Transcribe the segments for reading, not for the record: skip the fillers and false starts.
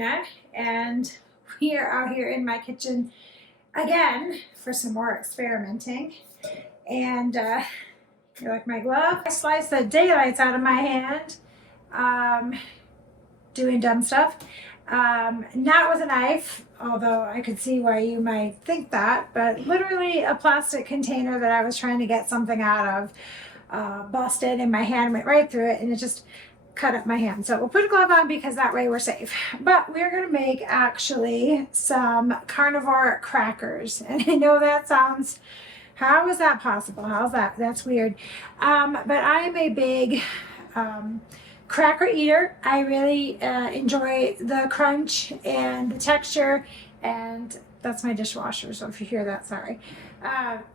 Sabrina, and we are out here in my kitchen again for some more experimenting. And you like my glove? I sliced the daylights out of my hand, doing dumb stuff. Not with a knife, although I could see why you might think that, but literally a plastic container that I was trying to get something out of busted, and my hand went right through it, and it just cut up my hand. So we'll put a glove on because that way we're safe. But we're going to make actually some carnivore crackers. And I know that sounds, how is that possible? How's that? That's weird. But I am a big cracker eater. I really enjoy the crunch and the texture, and that's my dishwasher, so if you hear that, sorry.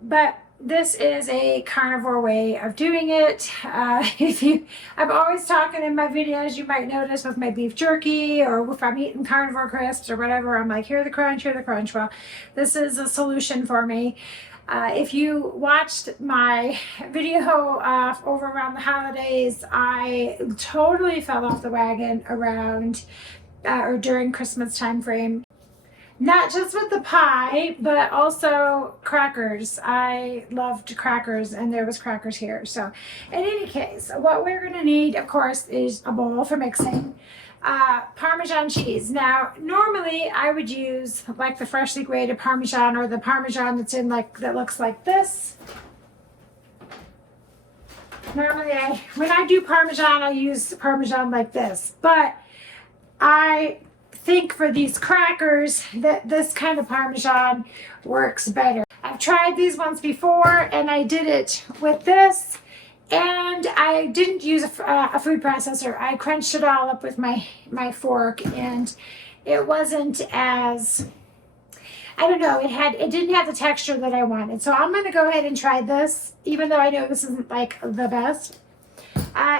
But this is a carnivore way of doing it. I'm always talking in my videos, you might notice, with my beef jerky, or if I'm eating carnivore crisps or whatever, I'm like, hear the crunch, hear the crunch. Well, this is a solution for me. If you watched my video over around the holidays, I totally fell off the wagon around or during Christmas time frame. Not just with the pie, but also crackers. I loved crackers, and there was crackers here. So in any case, what we're going to need, of course, is a bowl for mixing. Parmesan cheese. Now, normally I would use like the freshly grated Parmesan, or the Parmesan that's in that looks like this. Normally when I do Parmesan, I use Parmesan like this, but I think for these crackers that this kind of Parmesan works better. I've tried these once before, and I did it with this, and I didn't use a food processor. I crunched it all up with my fork, and it wasn't as, I don't know, it didn't have the texture that I wanted. So I'm going to go ahead and try this, even though I know this isn't like the best.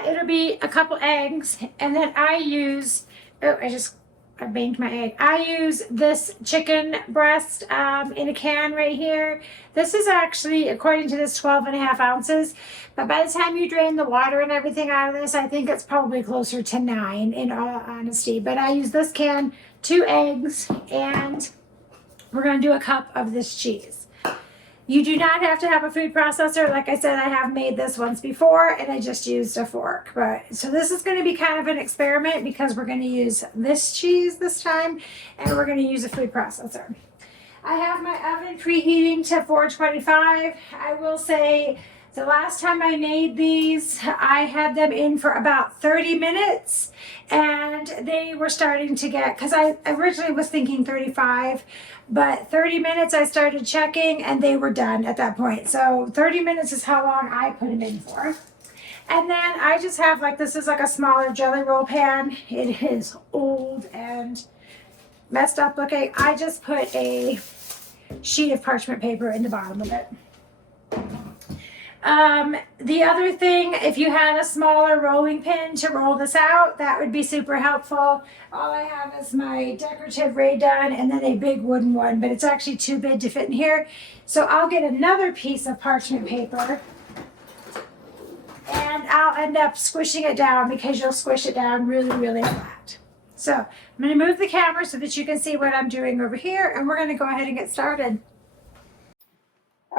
It'll be a couple eggs, and then I use, I banged my egg. I use this chicken breast in a can right here. This is actually, according to this, 12.5 ounces. But by the time you drain the water and everything out of this, I think it's probably closer to 9, in all honesty. But I use this can, 2 eggs, and we're going to do a cup of this cheese. You do not have to have a food processor. Like I said, I have made this once before, and I just used a fork. So this is going to be kind of an experiment, because we're going to use this cheese this time, and we're going to use a food processor. I have my oven preheating to 425. I will say the last time I made these, I had them in for about 30 minutes, and they were starting to get, because I originally was thinking 35, but 30 minutes I started checking, and they were done at that point. So 30 minutes is how long I put them in for. And then I just have this is like a smaller jelly roll pan. It is old and messed up looking. I just put a sheet of parchment paper in the bottom of it. The other thing, if you had a smaller rolling pin to roll this out, that would be super helpful. All I have is my decorative Ray Dunn, and then a big wooden one, but it's actually too big to fit in here. So I'll get another piece of parchment paper, and I'll end up squishing it down, because you'll squish it down really, really flat. So I'm going to move the camera so that you can see what I'm doing over here, and we're going to go ahead and get started.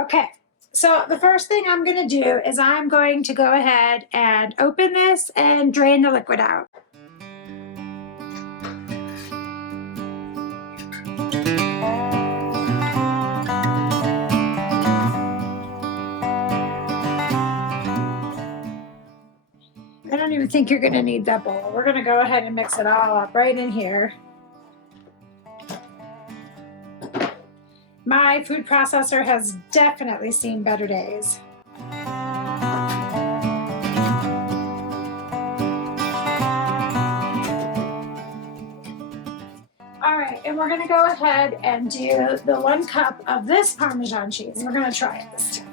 Okay. So the first thing I'm going to do is I'm going to go ahead and open this and drain the liquid out. I don't even think you're going to need that bowl. We're going to go ahead and mix it all up right in here. My food processor has definitely seen better days. All right, and we're going to go ahead and do the 1 cup of this Parmesan cheese. We're going to try it this time.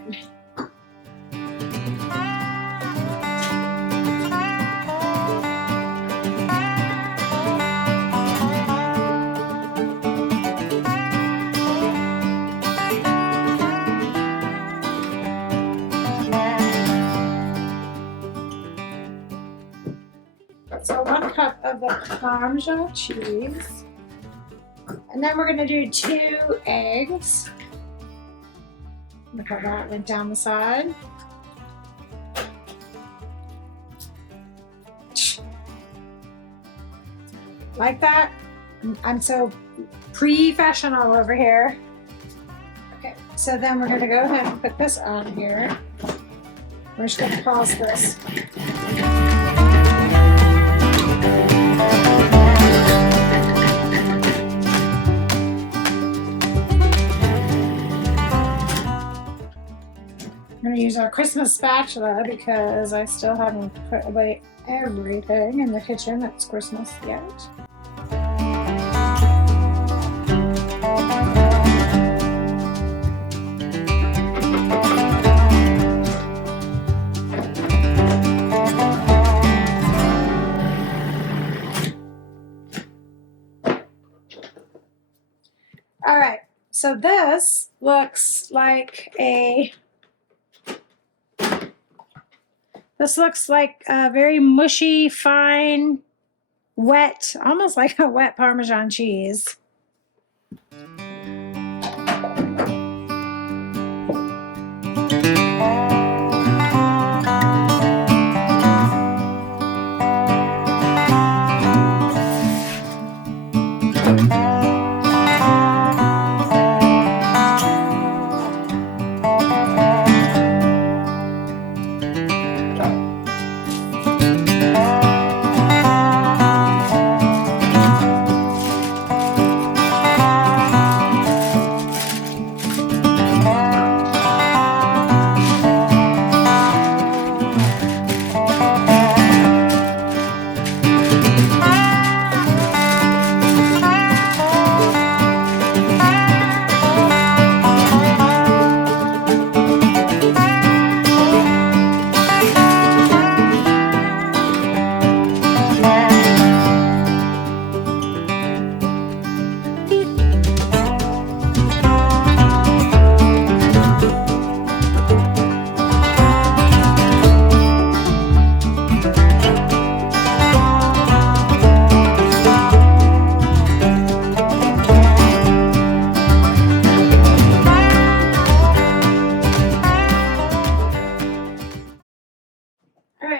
So 1 cup of of the Parmesan cheese. And then we're going to do 2 eggs. Look how that went down the side. Like that. I'm so professional over here. Okay, so then we're going to go ahead and put this on here. We're just going to pause this. I'm going to use our Christmas spatula because I still haven't put away everything in the kitchen that's Christmas yet. All right, so this looks like a very mushy, fine, wet, almost like a wet Parmesan cheese.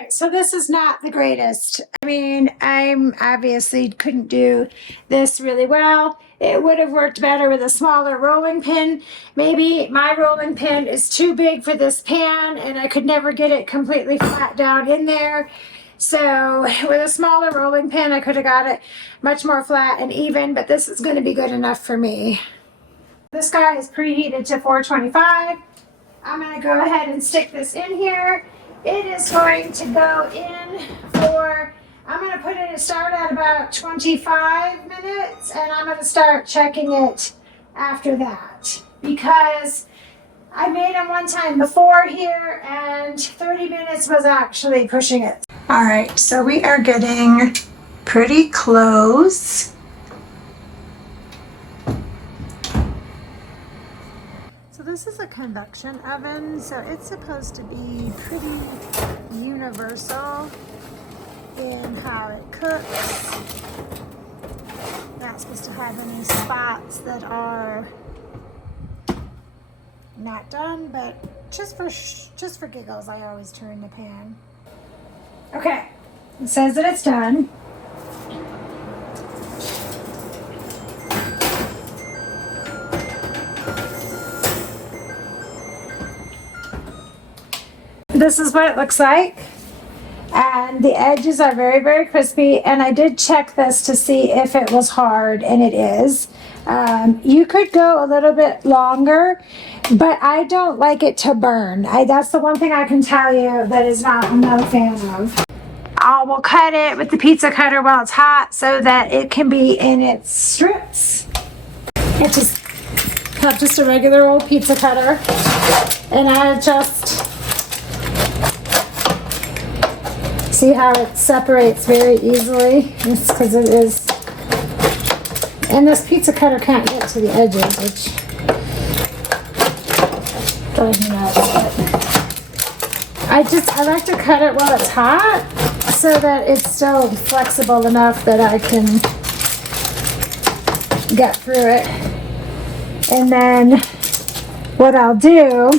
So this is not the greatest. I mean, I'm obviously couldn't do this really well. It would have worked better with a smaller rolling pin. Maybe my rolling pin is too big for this pan and I could never get it completely flat down in there. So with a smaller rolling pin, I could have got it much more flat and even, but this is going to be good enough for me. This guy is preheated to 425. I'm going to go ahead and stick this in here. It is going to go in for, I'm going to put it start at about 25 minutes and I'm going to start checking it after that because I made them one time before here and 30 minutes was actually pushing it. All right, so we are getting pretty close. This is a convection oven, so it's supposed to be pretty universal in how it cooks. Not supposed to have any spots that are not done, but just for giggles, I always turn the pan. Okay, it says that it's done. This is what it looks like, and the edges are very, very crispy, and I did check this to see if it was hard, and it is. You could go a little bit longer, but I don't like it to burn. That's the one thing I can tell you that is not, I'm not a fan of. I will cut it with the pizza cutter while it's hot so that it can be in its strips. I just have just a regular old pizza cutter, and I just see how it separates very easily. It's because it is, and this pizza cutter can't get to the edges, which drives me nuts. But I like to cut it while it's hot so that it's still flexible enough that I can get through it. And then what I'll do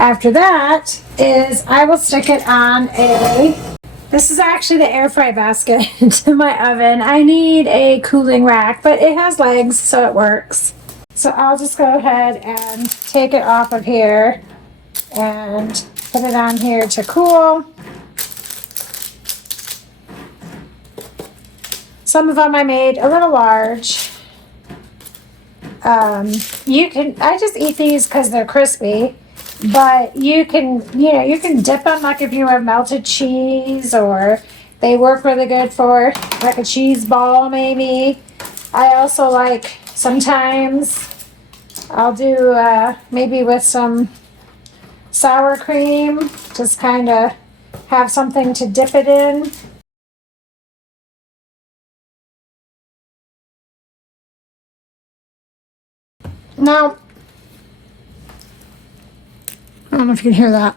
after that is I will stick it on this is actually the air fry basket to my oven. I need a cooling rack, but it has legs, so it works. So I'll just go ahead and take it off of here and put it on here to cool. Some of them I made a little large. I just eat these because they're crispy, but you can dip them like if you have melted cheese, or they work really good for like a cheese ball maybe. I also like, sometimes I'll do maybe with some sour cream, just kind of have something to dip it in. Now, I don't know if you can hear that.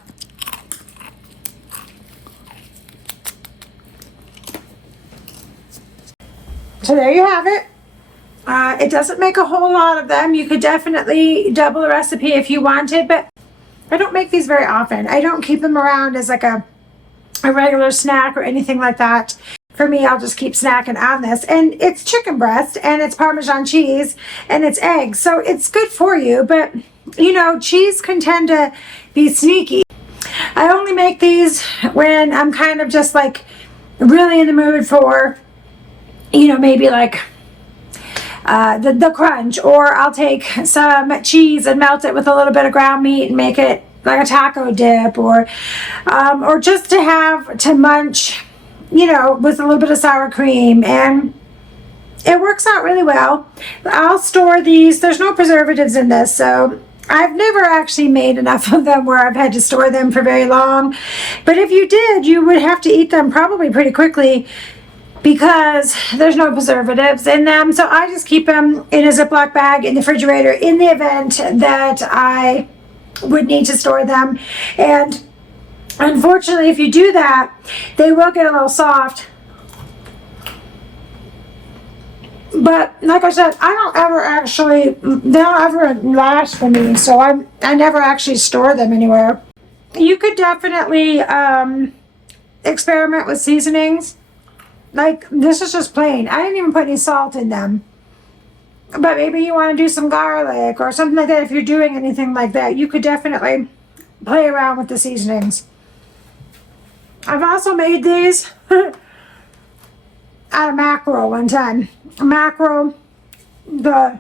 So there you have it. It doesn't make a whole lot of them. You could definitely double the recipe if you wanted, but I don't make these very often. I don't keep them around as like a regular snack or anything like that. For me, I'll just keep snacking on this. And it's chicken breast, and it's Parmesan cheese, and it's eggs. So it's good for you, but you know, cheese can tend to be sneaky. I only make these when I'm kind of just like really in the mood for, you know, maybe like the crunch, or I'll take some cheese and melt it with a little bit of ground meat and make it like a taco dip, or just to have to munch, you know, with a little bit of sour cream, and it works out really well. I'll store these. There's no preservatives in this, so I've never actually made enough of them where I've had to store them for very long. But if you did, you would have to eat them probably pretty quickly because there's no preservatives in them. So I just keep them in a Ziploc bag in the refrigerator in the event that I would need to store them. And unfortunately, if you do that, they will get a little soft. But like I said, they don't ever last for me, so I never actually store them anywhere. You could definitely experiment with seasonings. Like, this is just plain. I didn't even put any salt in them. But maybe you want to do some garlic or something like that. If you're doing anything like that, you could definitely play around with the seasonings. I've also made these out of mackerel one time. Mackerel, the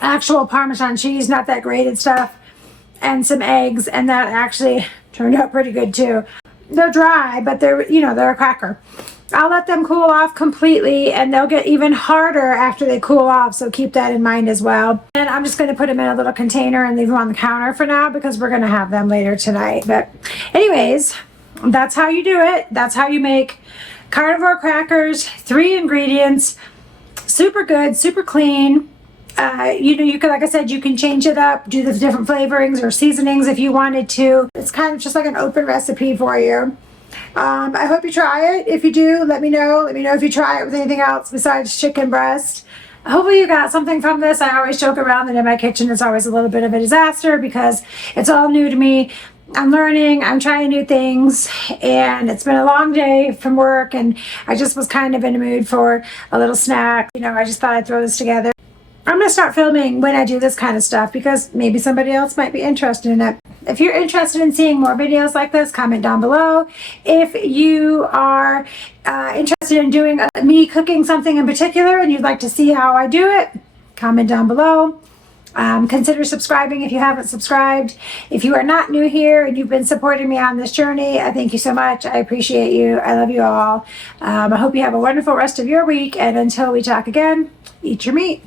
actual Parmesan cheese, not that grated stuff, and some eggs, and that actually turned out pretty good too. They're dry, but they're a cracker. I'll let them cool off completely, and they'll get even harder after they cool off, so keep that in mind as well. And I'm just going to put them in a little container and leave them on the counter for now because we're going to have them later tonight. But anyways, that's how you do it. That's how you make carnivore crackers. 3 ingredients, super good, super clean. You can, like I said, you can change it up, do the different flavorings or seasonings if you wanted to. It's kind of just like an open recipe for you. I hope you try it. If you do, let me know. Let me know if you try it with anything else besides chicken breast. Hopefully you got something from this. I always joke around that in my kitchen it's always a little bit of a disaster because it's all new to me. I'm learning, I'm trying new things, and it's been a long day from work, and I just was kind of in a mood for a little snack. I just thought I'd throw this together. I'm going to start filming when I do this kind of stuff because maybe somebody else might be interested in it. If you're interested in seeing more videos like this, comment down below. If you are interested in doing me cooking something in particular and you'd like to see how I do it, comment down below. Consider subscribing if you haven't subscribed. If you are not new here and you've been supporting me on this journey, I thank you so much. I appreciate you. I love you all. I hope you have a wonderful rest of your week, and until we talk again, eat your meat.